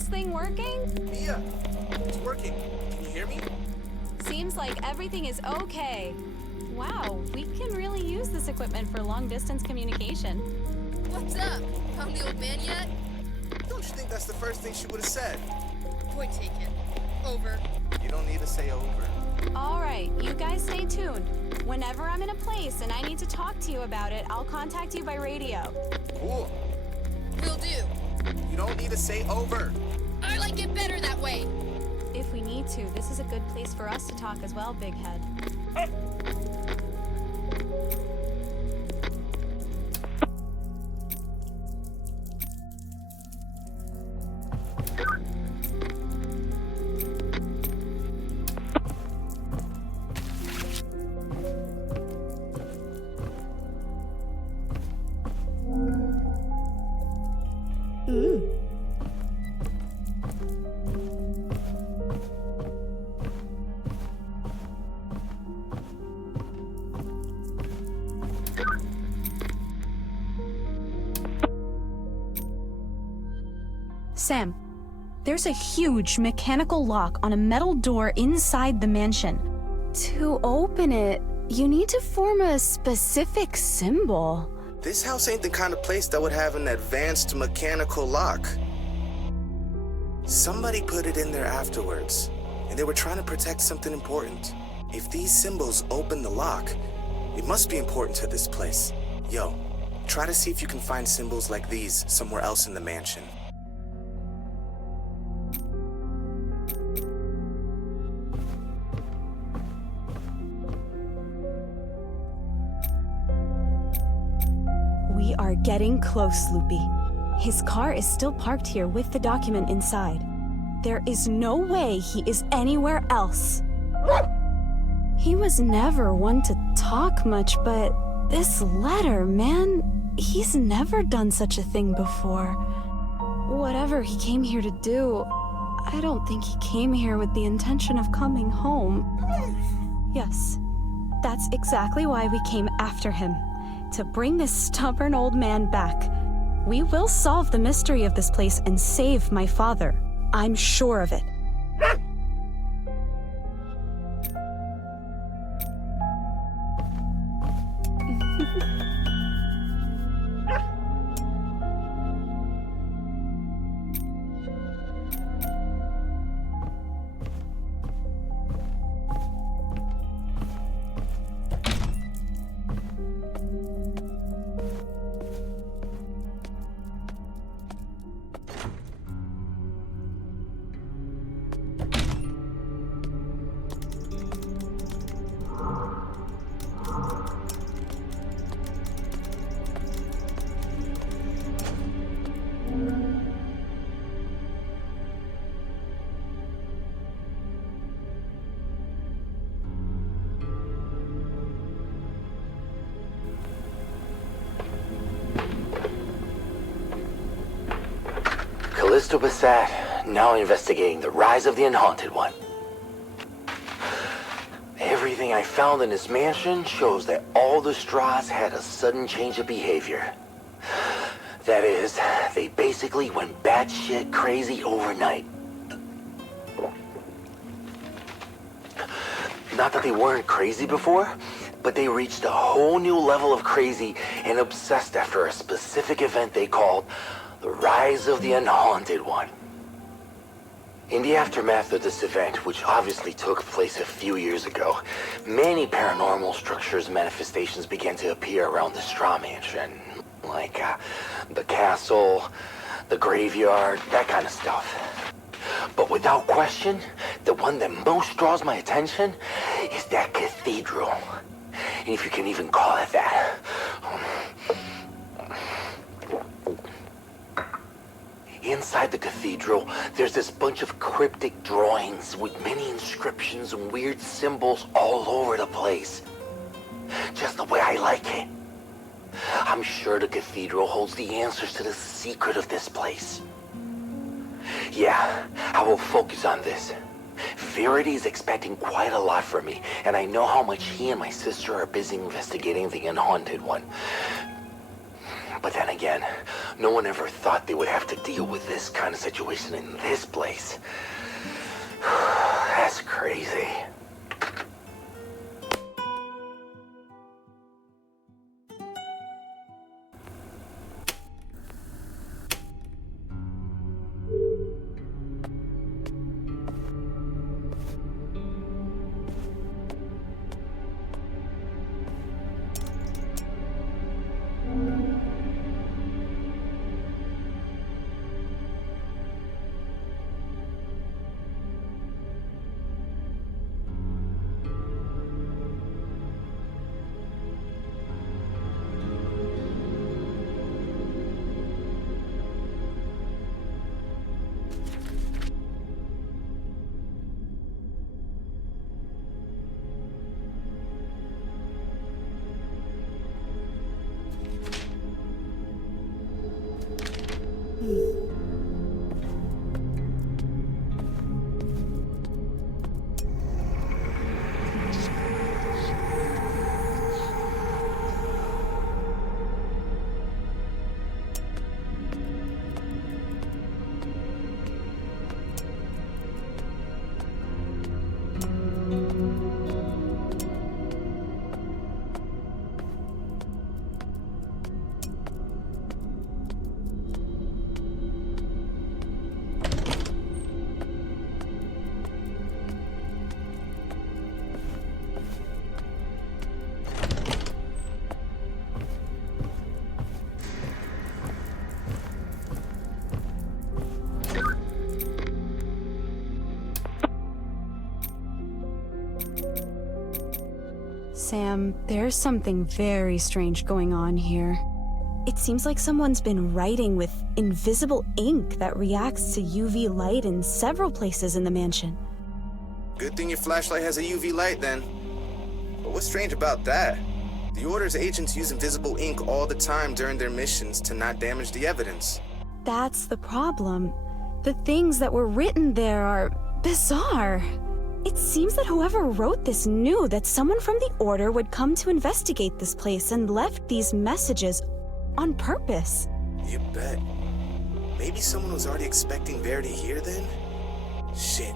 this thing working? Mia, it's working. Can you hear me? Seems like everything is okay. Wow, we can really use this equipment for long-distance communication. What's up? Found the old man yet? Don't you think that's the first thing she would have said? Point taken. Over. You don't need to say over. All right, you guys stay tuned. Whenever I'm in a place and I need to talk to you about it, I'll contact you by radio. Cool. Will do. You don't need to say over. I like it better that way. If we need to, this is a good place for us to talk as well, Big Head. Sam, there's a huge mechanical lock on a metal door inside the mansion. To open it, you need to form a specific symbol. This house ain't the kind of place that would have an advanced mechanical lock. Somebody put it in there afterwards, and they were trying to protect something important. If these symbols open the lock, it must be important to this place. Yo, try to see if you can find symbols like these somewhere else in the mansion. We are getting close, Lupi. His car is still parked here with the document inside. There is no way he is anywhere else. He was never one to talk much, but this letter, man, he's never done such a thing before. Whatever he came here to do, I don't think he came here with the intention of coming home. Yes, that's exactly why we came after him. To bring this stubborn old man back. We will solve the mystery of this place and save my father. I'm sure of it. Callisto Bassett, now investigating the rise of the Unhaunted One. Everything I found in this mansion shows that all the straws had a sudden change of behavior. That is, they basically went batshit crazy overnight. Not that they weren't crazy before, but they reached a whole new level of crazy and obsessed after a specific event they called the Rise of the Unhaunted One. In the aftermath of this event, which obviously took place a few years ago, many paranormal structures manifestations began to appear around the Straw Mansion. Like the castle, the graveyard, that kind of stuff. But without question, the one that most draws my attention is that cathedral. And if you can even call it that. Inside the cathedral, there's this bunch of cryptic drawings with many inscriptions and weird symbols all over the place. Just the way I like it. I'm sure the cathedral holds the answers to the secret of this place. Yeah, I will focus on this. Verity is expecting quite a lot from me, and I know how much he and my sister are busy investigating the Unhaunted One. But then again, no one ever thought they would have to deal with this kind of situation in this place. That's crazy. Sam, there's something very strange going on here. It seems like someone's been writing with invisible ink that reacts to UV light in several places in the mansion. Good thing your flashlight has a UV light then. But what's strange about that? The Order's agents use invisible ink all the time during their missions to not damage the evidence. That's the problem. The things that were written there are bizarre. It seems that whoever wrote this knew that someone from the Order would come to investigate this place and left these messages on purpose. You bet. Maybe someone was already expecting Verity here then? Shit,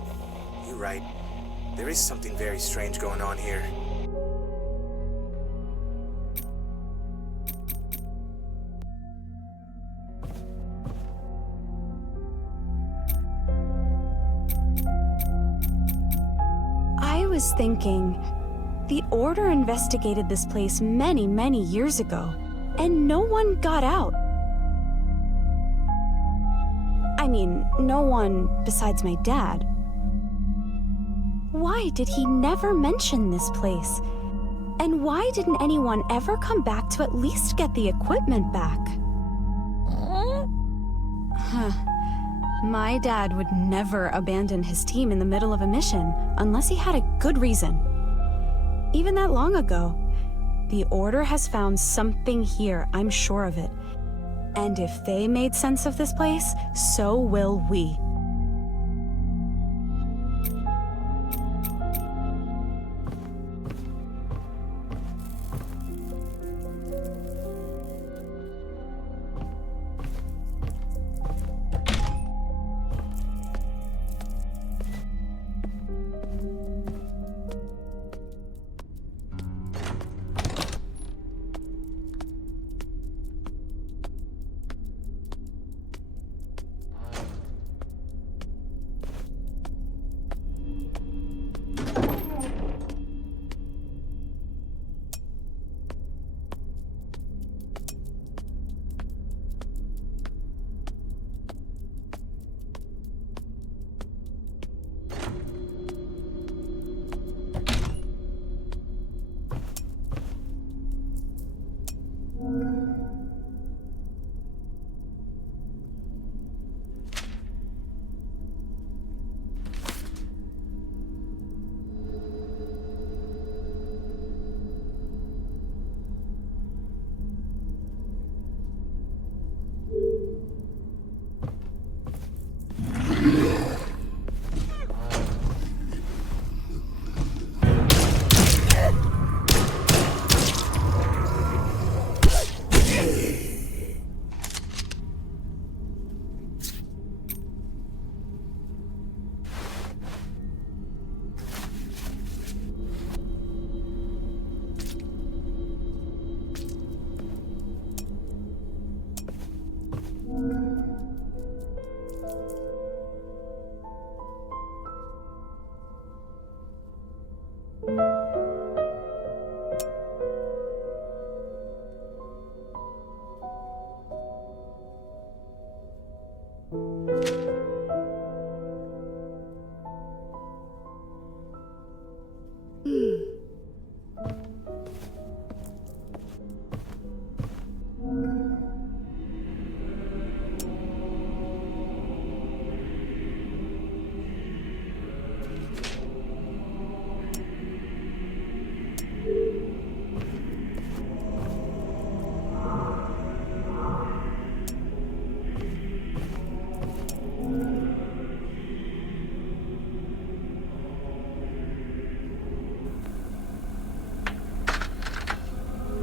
you're right. There is something very strange going on here. I was thinking, the Order investigated this place many, many years ago, and no one got out. I mean, no one besides my dad. Why did he never mention this place? And why didn't anyone ever come back to at least get the equipment back? My dad would never abandon his team in the middle of a mission unless he had a good reason. Even that long ago, the Order has found something here, I'm sure of it. And if they made sense of this place, so will we.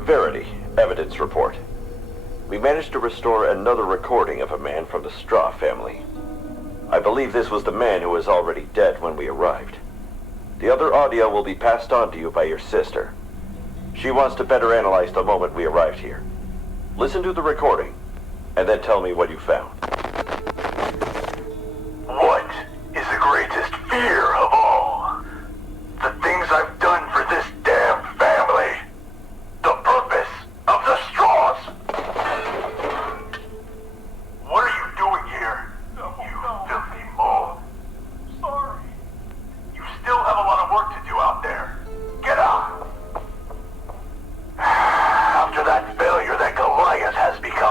Verity, evidence report. We managed to restore another recording of a man from the Straw family. I believe this was the man who was already dead when we arrived. The other audio will be passed on to you by your sister. She wants to better analyze the moment we arrived here. Listen to the recording, and then tell me what you found. What is the greatest fear of all? The things I've done for this damn family. The purpose of the straws. What are you doing here? You filthy mole. Sorry. You still have a lot of work to do out there. Get out. After that failure that Goliath has become,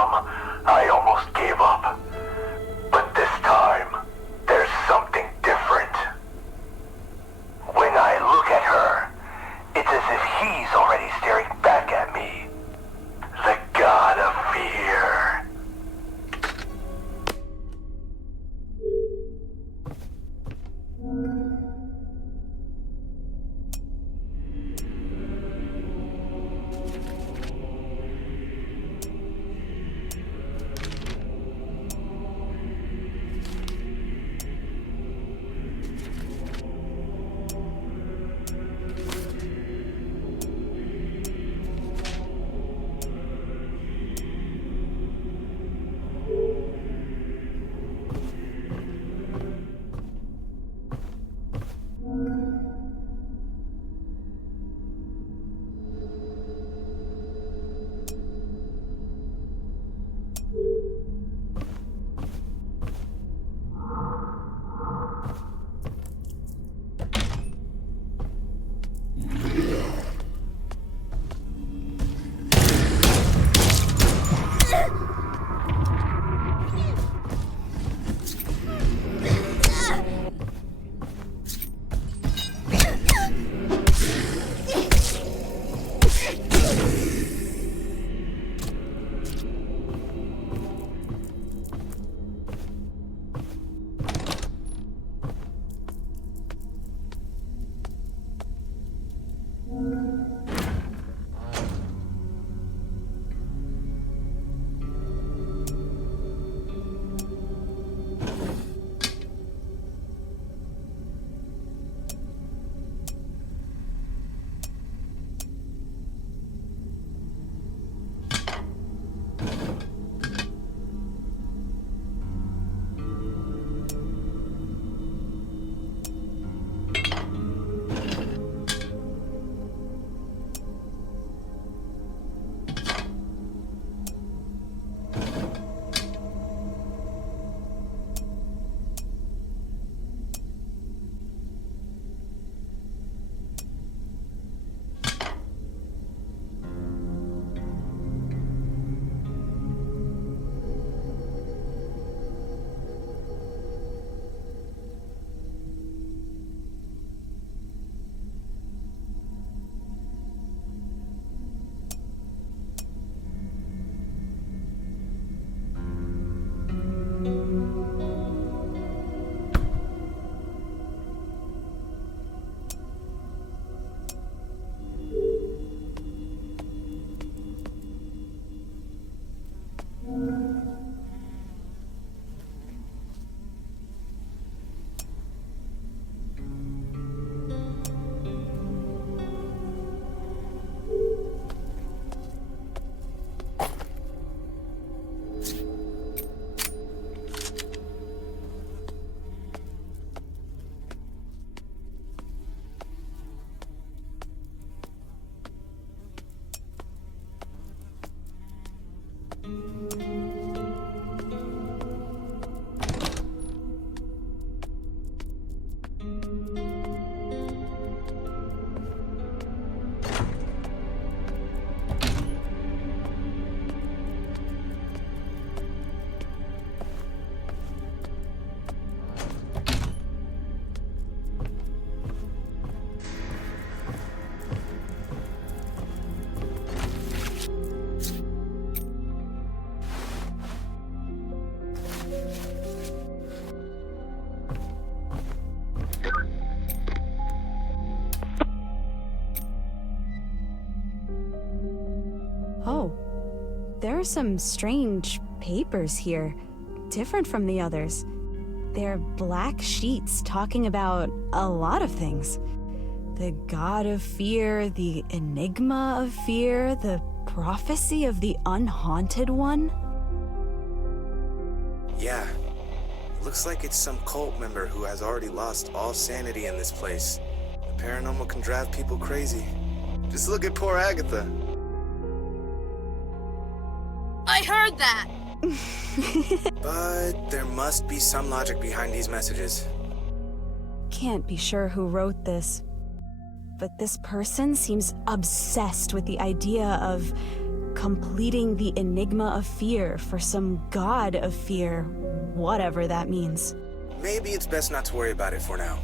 Oh, there are some strange papers here, different from the others. They're black sheets talking about a lot of things. The God of Fear, the Enigma of Fear, the prophecy of the Unhaunted One. Yeah. Looks like it's some cult member who has already lost all sanity in this place. The paranormal can drive people crazy. Just look at poor Agatha. I heard that! But there must be some logic behind these messages. Can't be sure who wrote this, but this person seems obsessed with the idea of completing the Enigma of Fear for some God of Fear, whatever that means. Maybe it's best not to worry about it for now.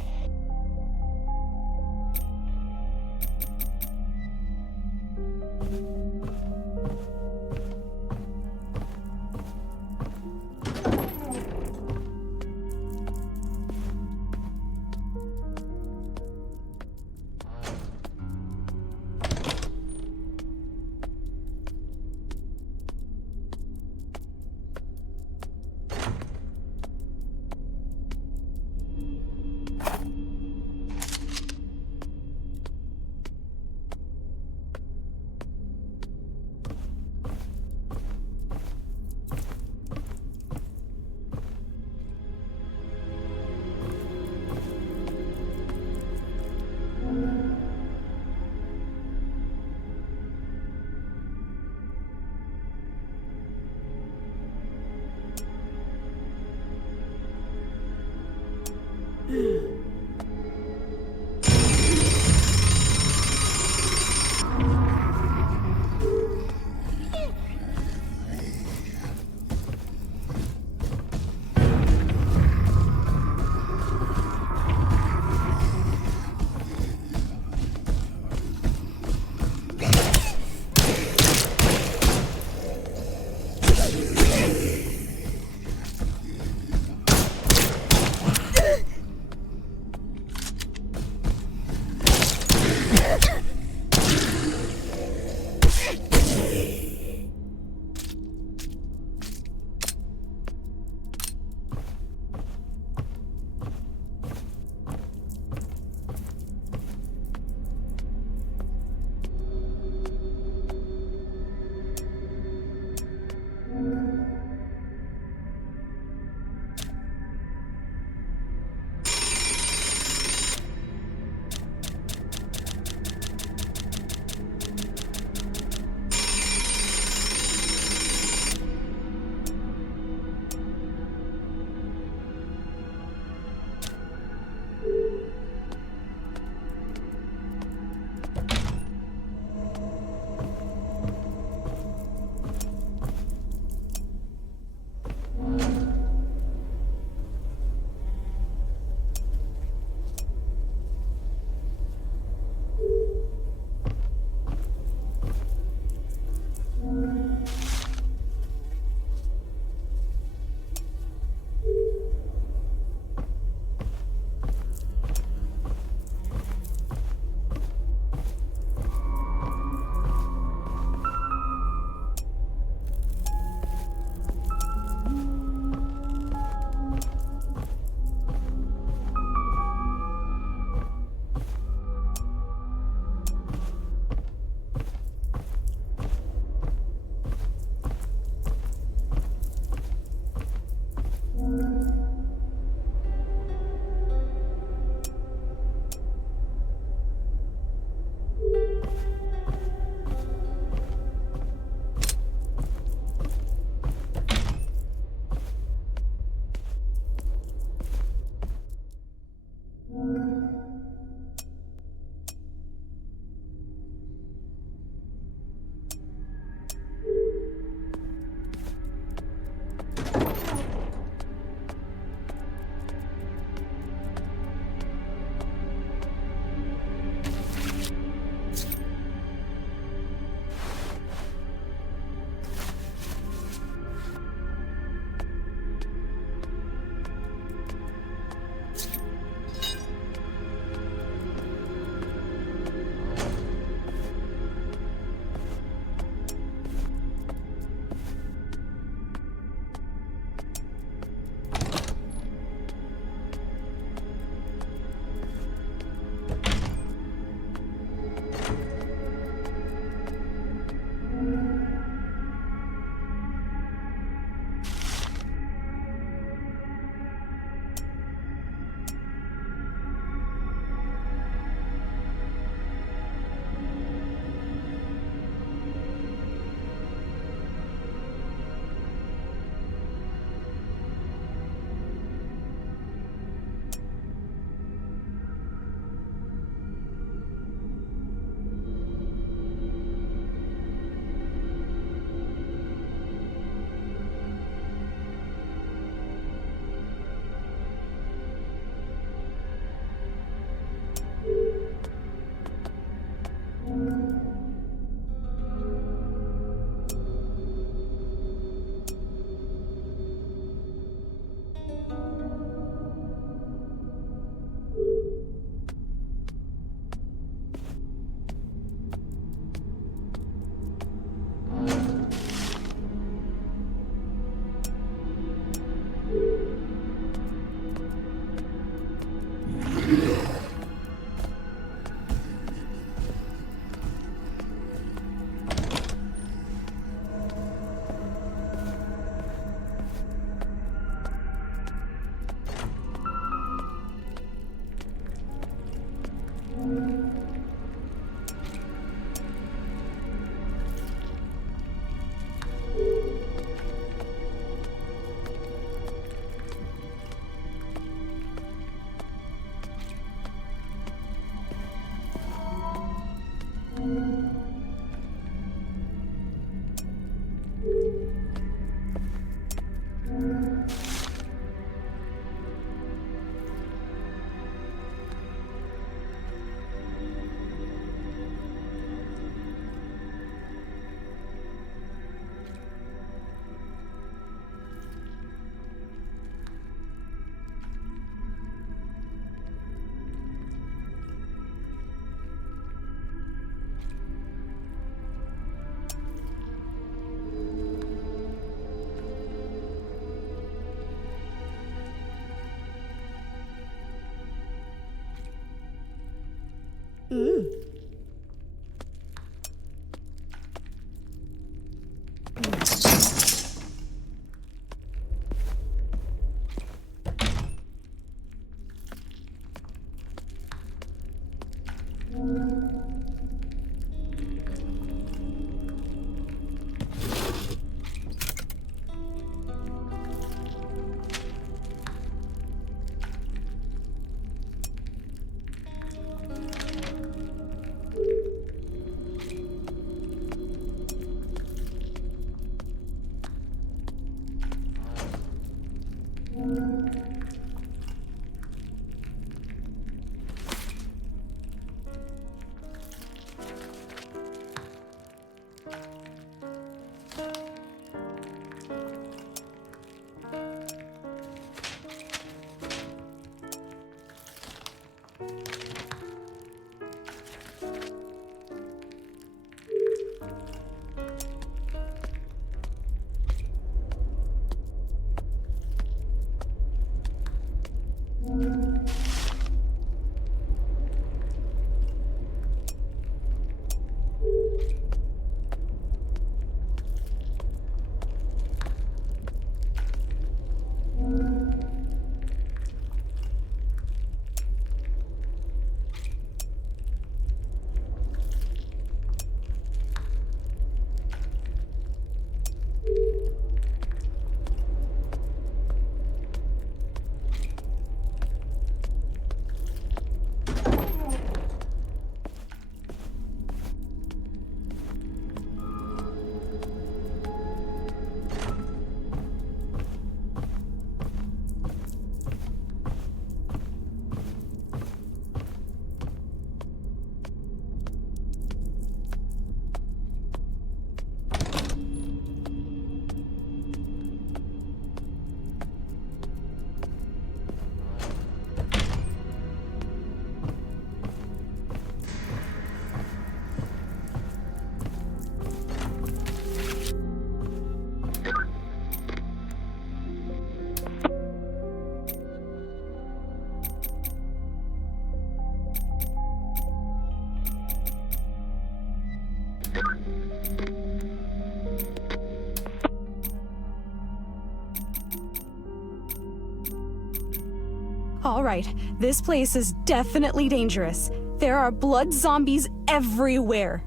All right, this place is definitely dangerous. There are blood zombies everywhere.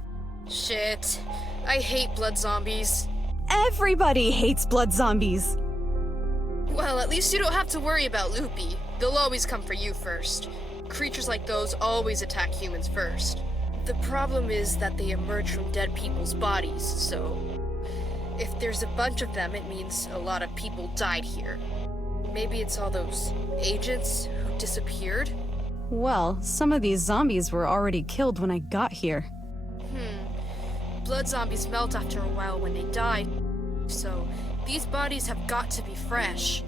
Shit. I hate blood zombies. Everybody hates blood zombies. Well, at least you don't have to worry about Lupi. They'll always come for you first. Creatures like those always attack humans first. The problem is that they emerge from dead people's bodies, so if there's a bunch of them, it means a lot of people died here. Maybe it's all those agents who disappeared? Well, some of these zombies were already killed when I got here. Blood zombies melt after a while when they die, so these bodies have got to be fresh.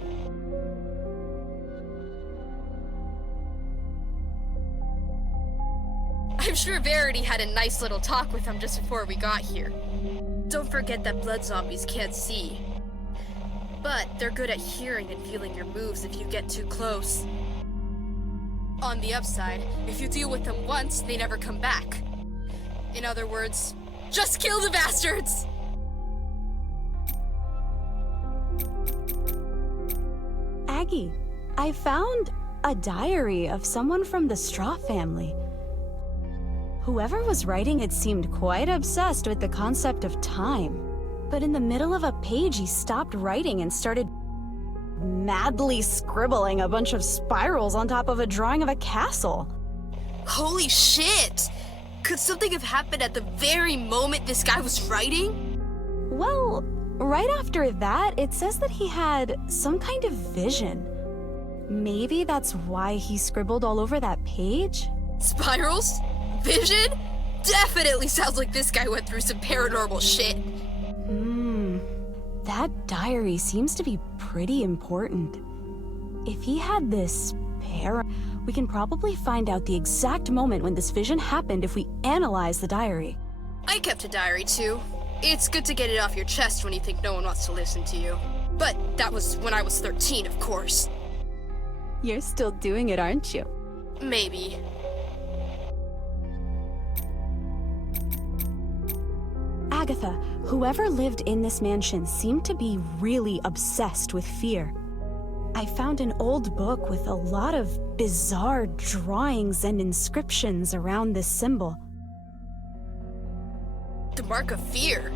I'm sure Verity had a nice little talk with them just before we got here. Don't forget that blood zombies can't see. But they're good at hearing and feeling your moves if you get too close. On the upside, if you deal with them once, they never come back. In other words, just kill the bastards! Aggie, I found a diary of someone from the Straw family. Whoever was writing it seemed quite obsessed with the concept of time. But in the middle of a page, he stopped writing and started madly scribbling a bunch of spirals on top of a drawing of a castle. Holy shit! Could something have happened at the very moment this guy was writing? Well, right after that, it says that he had some kind of vision. Maybe that's why he scribbled all over that page? Spirals? Vision? Definitely sounds like this guy went through some paranormal shit. That diary seems to be pretty important. If he had this we can probably find out the exact moment when this vision happened if we analyze the diary. I kept a diary too. It's good to get it off your chest when you think no one wants to listen to you. But that was when I was 13, of course. You're still doing it, aren't you? Maybe. Agatha, whoever lived in this mansion seemed to be really obsessed with fear. I found an old book with a lot of bizarre drawings and inscriptions around this symbol. The mark of fear.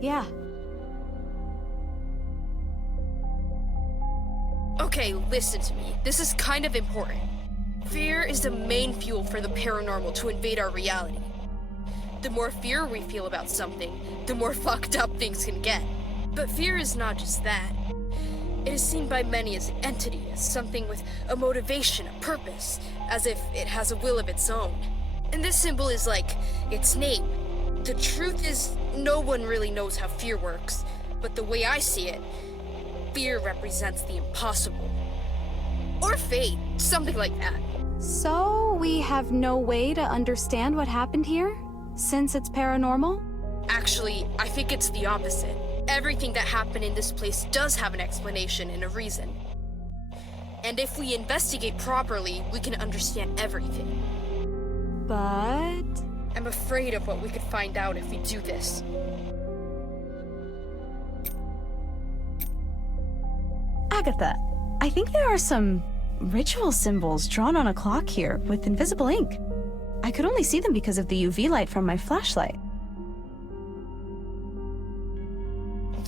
Yeah. Okay, listen to me. This is kind of important. Fear is the main fuel for the paranormal to invade our reality. The more fear we feel about something, the more fucked up things can get. But fear is not just that. It is seen by many as an entity, as something with a motivation, a purpose, as if it has a will of its own. And this symbol is like its name. The truth is, no one really knows how fear works, but the way I see it, fear represents the impossible. Or fate, something like that. So, we have no way to understand what happened here? Since it's paranormal? Actually, I think it's the opposite. Everything that happened in this place does have an explanation and a reason. And if we investigate properly, we can understand everything. But... I'm afraid of what we could find out if we do this. Agatha, I think there are some ritual symbols drawn on a clock here with invisible ink. I could only see them because of the UV light from my flashlight.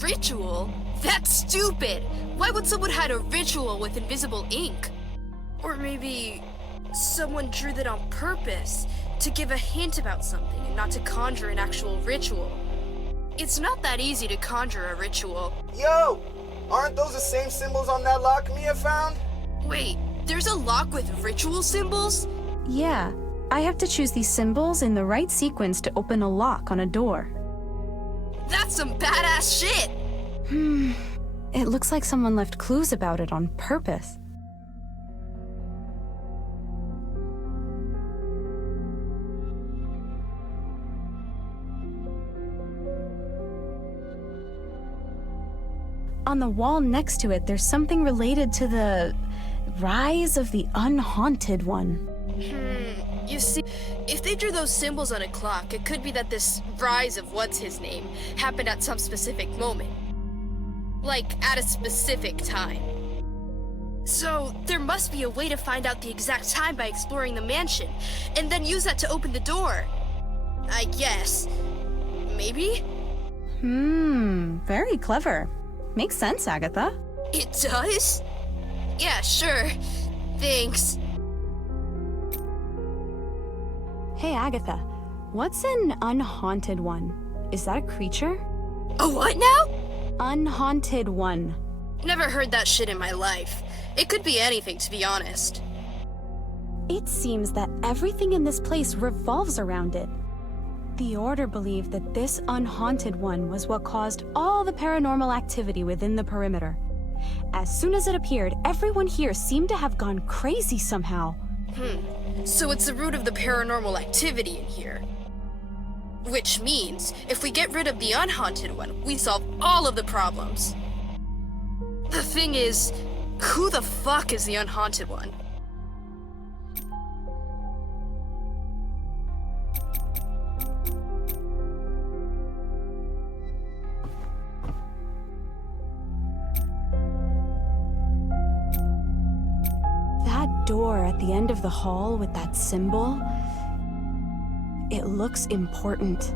Ritual? That's stupid! Why would someone hide a ritual with invisible ink? Or maybe someone drew that on purpose to give a hint about something and not to conjure an actual ritual. It's not that easy to conjure a ritual. Yo! Aren't those the same symbols on that lock Mia found? Wait, there's a lock with ritual symbols? Yeah, I have to choose these symbols in the right sequence to open a lock on a door. That's some badass shit! It looks like someone left clues about it on purpose. On the wall next to it, there's something related to the rise of the unhaunted one. You see, if they drew those symbols on a clock, it could be that this rise of what's his name happened at some specific moment. Like, at a specific time. So, there must be a way to find out the exact time by exploring the mansion, and then use that to open the door. I guess. Maybe? Very clever. Makes sense, Agatha. It does? Yeah, sure. Thanks. Hey, Agatha, what's an unhaunted one? Is that a creature? A what now? Unhaunted one. Never heard that shit in my life. It could be anything, to be honest. It seems that everything in this place revolves around it. The Order believed that this unhaunted one was what caused all the paranormal activity within the perimeter. As soon as it appeared, everyone here seemed to have gone crazy somehow. So it's the root of the paranormal activity in here. Which means, if we get rid of the unhaunted one, we solve all of the problems. The thing is, who the fuck is the unhaunted one? That door at the end of the hall with that symbol, it looks important.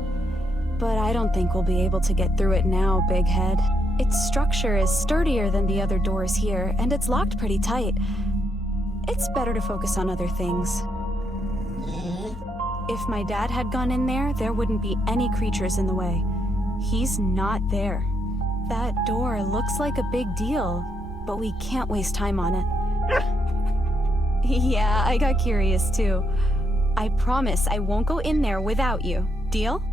But I don't think we'll be able to get through it now, Big Head. Its structure is sturdier than the other doors here, and it's locked pretty tight. It's better to focus on other things. If my dad had gone in there, there wouldn't be any creatures in the way. He's not there. That door looks like a big deal, but we can't waste time on it. Yeah, I got curious too. I promise I won't go in there without you. Deal?